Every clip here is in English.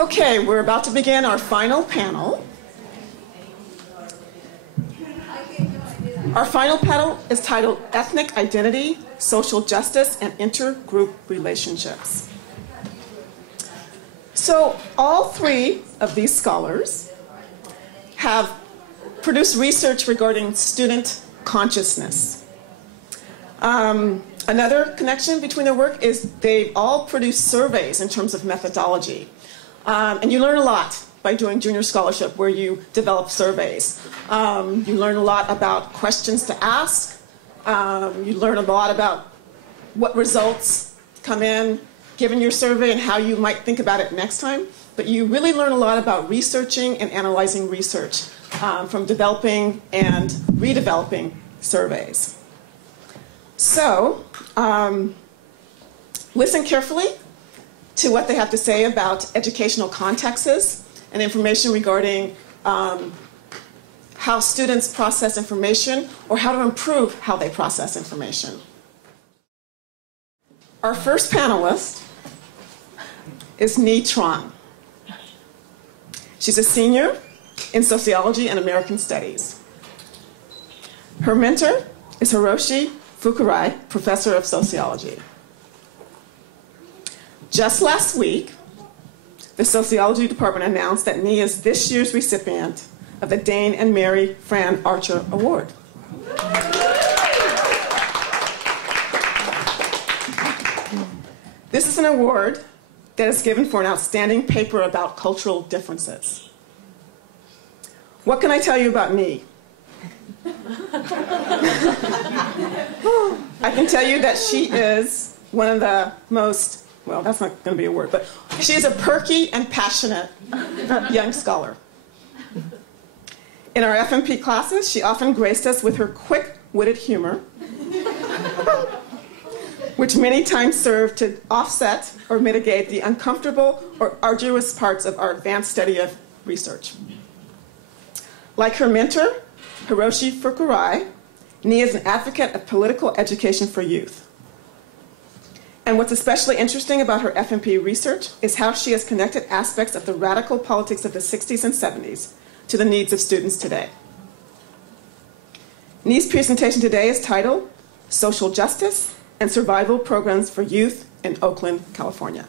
Okay, we're about to begin our final panel. Our final panel is titled Ethnic Identity, Social Justice, and Intergroup Relationships. So all three of these scholars have produced research regarding student consciousness. Another connection between their work is they all produce surveys in terms of methodology. And you learn a lot by doing junior scholarship where you develop surveys. You learn a lot about questions to ask. You learn a lot about what results come in given your survey and how you might think about it next time. But you really learn a lot about researching and analyzing research from developing and redeveloping surveys. So, listen carefully to what they have to say about educational contexts and information regarding how students process information or how to improve how they process information. Our first panelist is Truong. She's a senior in sociology and American studies. Her mentor is Hiroshi Fukurai, professor of sociology. Just last week, the sociology department announced that Ni is this year's recipient of the Dane and Mary Fran Archer Award. This is an award that is given for an outstanding paper about cultural differences. What can I tell you about Ni? I can tell you that she is one of the most, well, that's not going to be a word, but she is a perky and passionate young scholar. In our FMP classes, she often graced us with her quick-witted humor, which many times served to offset or mitigate the uncomfortable or arduous parts of our advanced study of research. Like her mentor, Hiroshi Fukurai, Ni is an advocate of political education for youth. And what's especially interesting about her FMP research is how she has connected aspects of the radical politics of the 60s and 70s to the needs of students today. Ni's presentation today is titled Social Justice and Survival Programs for Youth in Oakland, California.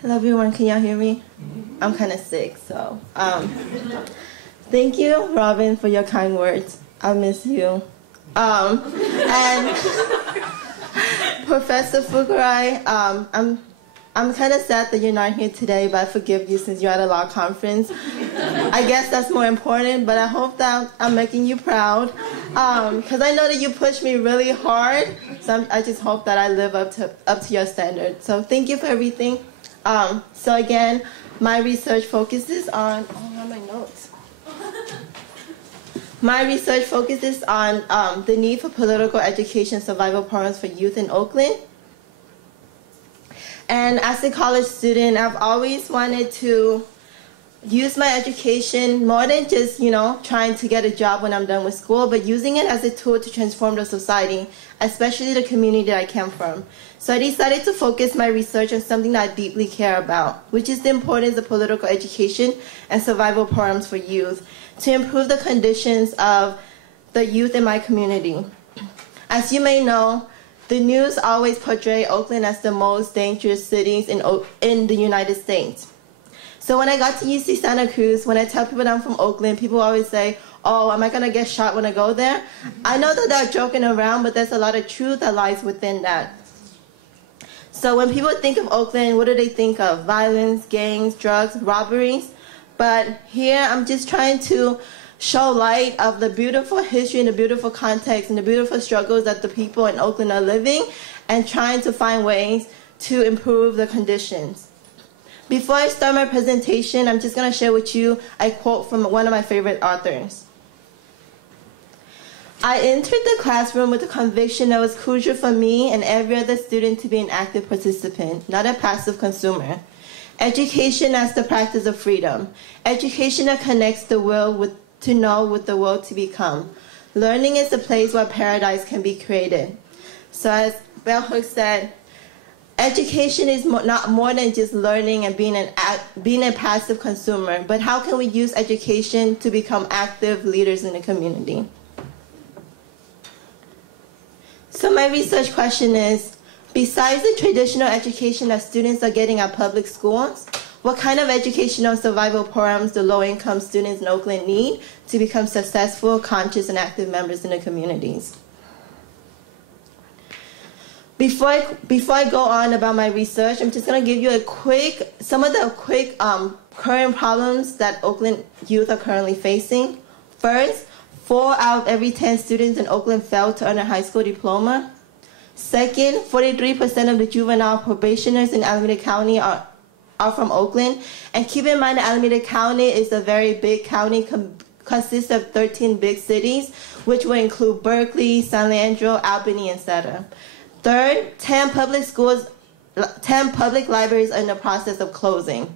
Hello everyone, can y'all hear me? I'm kind of sick, so thank you, Robin, for your kind words. I miss you. And Professor Fukurai, I'm kind of sad that you're not here today, but I forgive you since you're at a law conference. I guess that's more important, but I hope that I'm making you proud, because I know that you pushed me really hard, so I just hope that I live up to your standard. So thank you for everything. So again, my research focuses on, oh, my notes. My research focuses on the need for political education survival programs for youth in Oakland. And as a college student, I've always wanted to use my education more than just, trying to get a job when I'm done with school, but using it as a tool to transform the society, especially the community that I came from. So I decided to focus my research on something that I deeply care about, which is the importance of political education and survival programs for youth to improve the conditions of the youth in my community. As you may know, the news always portray Oakland as the most dangerous cities in the United States. So when I got to UC Santa Cruz, when I tell people that I'm from Oakland, people always say, oh, am I going to get shot when I go there? I know that they're joking around, but there's a lot of truth that lies within that. So when people think of Oakland, what do they think of? Violence, gangs, drugs, robberies. But here I'm just trying to show light of the beautiful history and the beautiful context and the beautiful struggles that the people in Oakland are living and trying to find ways to improve the conditions. Before I start my presentation, I'm just going to share with you a quote from one of my favorite authors. I entered the classroom with the conviction that it was crucial for me and every other student to be an active participant, not a passive consumer. Education as the practice of freedom. Education that connects the will to know with the will to become. Learning is the place where paradise can be created. So as Bell Hooks said, education is not more than just learning and being a passive consumer, but how can we use education to become active leaders in the community? So my research question is, besides the traditional education that students are getting at public schools, what kind of educational survival programs do low-income students in Oakland need to become successful, conscious, and active members in the communities? Before I go on about my research, I'm just going to give you some of the quick current problems that Oakland youth are currently facing. First, 4 out of every 10 students in Oakland fail to earn a high school diploma. Second, 43% of the juvenile probationers in Alameda County are from Oakland. And keep in mind that Alameda County is a very big county, consists of 13 big cities, which will include Berkeley, San Leandro, Albany, etc. Third, 10 public libraries are in the process of closing.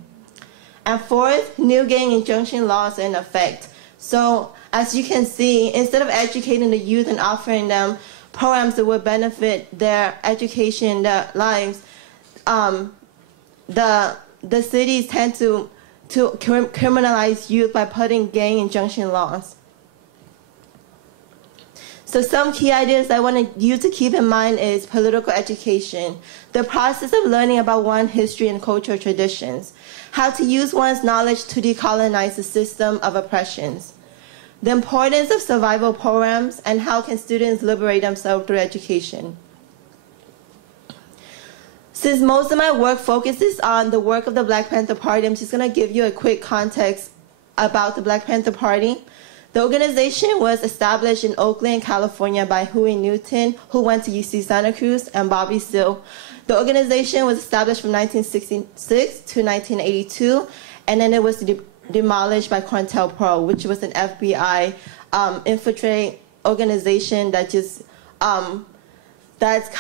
And fourth, new gang injunction laws are in effect. So as you can see, instead of educating the youth and offering them programs that would benefit their education, their lives, the cities tend to criminalize youth by putting gang injunction laws. So some key ideas I want you to keep in mind is political education, the process of learning about one's history and cultural traditions, how to use one's knowledge to decolonize the system of oppressions, the importance of survival programs, and how can students liberate themselves through education. Since most of my work focuses on the work of the Black Panther Party, I'm just going to give you a quick context about the Black Panther Party. The organization was established in Oakland, California by Huey Newton, who went to UC Santa Cruz, and Bobby Seale. The organization was established from 1966 to 1982, and then it was demolished by COINTELPRO, which was an FBI infiltrate organization that just that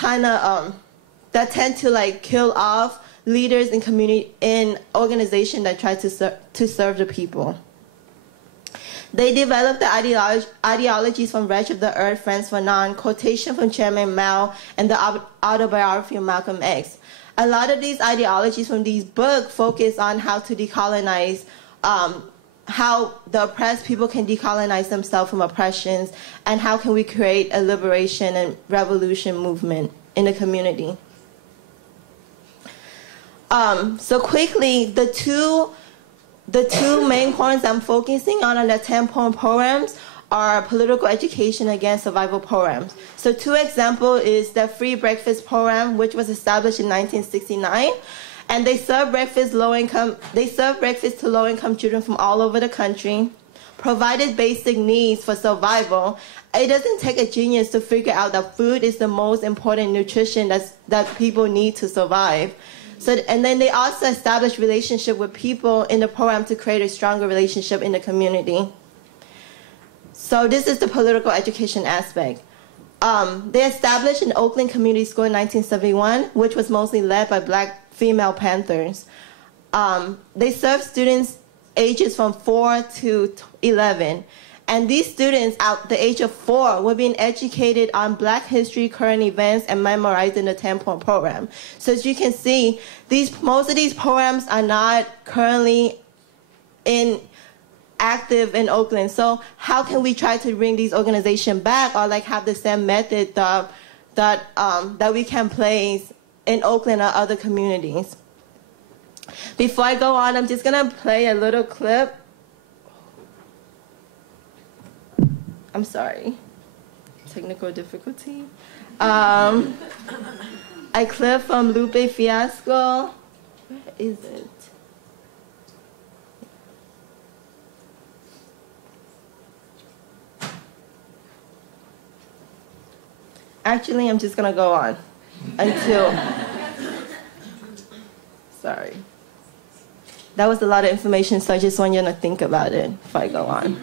tend to kill off leaders in community in organization that try to serve the people. They developed the ideologies from Wretch of the Earth, Friends for None, quotation from Chairman Mao, and the autobiography of Malcolm X. A lot of these ideologies from these books focus on how to decolonize, how the oppressed people can decolonize themselves from oppressions, and how can we create a liberation and revolution movement in the community. So quickly, the two main points I'm focusing on the 10-point programs are political education against survival programs. So 2 examples is the free breakfast program, which was established in 1969, and they serve breakfast to low-income children from all over the country, provided basic needs for survival. It doesn't take a genius to figure out that food is the most important nutrition that people need to survive. So, and then they also establish relationship with people in the program to create a stronger relationship in the community. So this is the political education aspect. They established an Oakland Community School in 1971, which was mostly led by Black female Panthers. They served students ages from 4 to 11. And these students, at the age of 4, were being educated on Black history, current events, and memorizing the 10-point program. So as you can see, most of these programs are not currently active in Oakland. So how can we try to bring these organizations back, or have the same method that we can place in Oakland or other communities? Before I go on, I'm just going to play a little clip. I'm sorry, technical difficulty. A clip from Lupe Fiasco. Where is it? Actually, I'm just gonna go on until, sorry. That was a lot of information, so I just want you to think about it before I go on.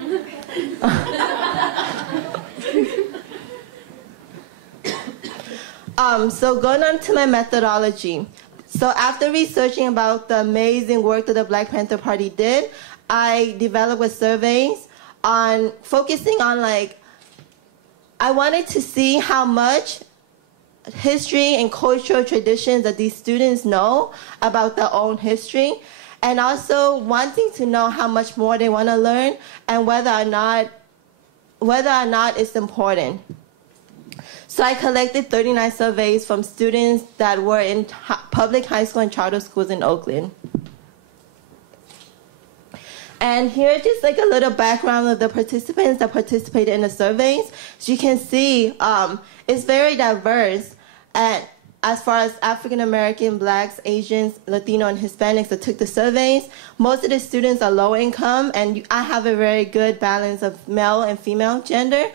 So going on to my methodology. So after researching about the amazing work that the Black Panther Party did, I developed a surveys on focusing on I wanted to see how much history and cultural traditions that these students know about their own history, and also wanting to know how much more they want to learn and whether or not it's important. So I collected 39 surveys from students that were in public high school and charter schools in Oakland. And here just like a little background of the participants that participated in the surveys. As you can see, it's very diverse as far as African American, Blacks, Asians, Latino, and Hispanics that took the surveys. Most of the students are low income, and I have a very good balance of male and female gender.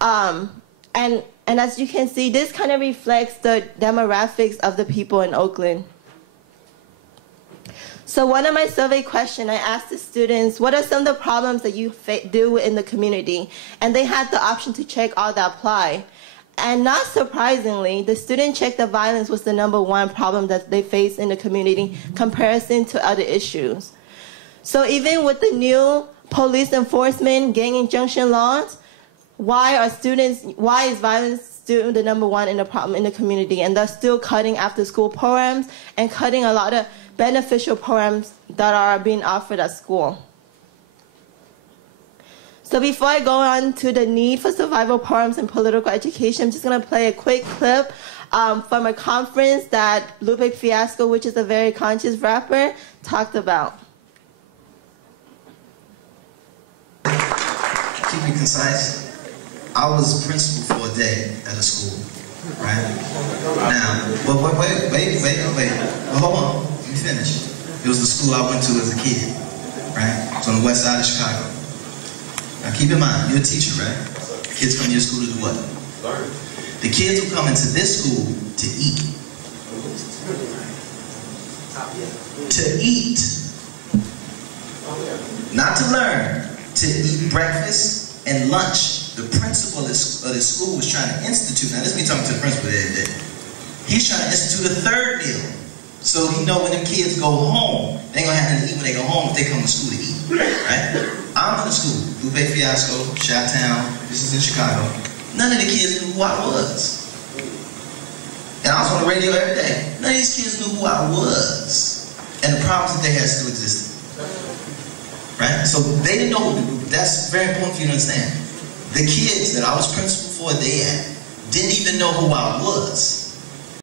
And as you can see, this kind of reflects the demographics of the people in Oakland. So one of my survey questions, I asked the students, what are some of the problems that you do in the community? And they had the option to check all that apply. And not surprisingly, the student checked that violence was the #1 problem that they face in the community in comparison to other issues. So even with the new police enforcement, gang injunction laws, why is violence still the #1 in the problem in the community? And they're still cutting after school programs and cutting a lot of beneficial programs that are being offered at school. So before I go on to the need for survival programs and political education, I'm just going to play a quick clip from a conference that Lupe Fiasco, which is a very conscious rapper, talked about. Keep it concise. I was principal for a day at a school, right? Now, wait. Well, hold on, let me finish. It was the school I went to as a kid, right? It's on the west side of Chicago. Now keep in mind, you're a teacher, right? Kids come to your school to do what? Learn. The kids will come into this school to eat. To eat. Not to learn. To eat breakfast and lunch. The principal of this school was trying to institute, now this is me talking to the principal the other day. He's trying to institute a 3rd meal. So he know when them kids go home, they ain't gonna have nothing to eat when they go home if they come to school to eat, right? I'm in the school, Lupe Fiasco, Chi-Town, this is in Chicago. None of the kids knew who I was. And I was on the radio every day. None of these kids knew who I was. And the problems that they had still existed. Right? So they didn't know who, that's very important for you to understand. The kids that I was principal for, they didn't even know who I was.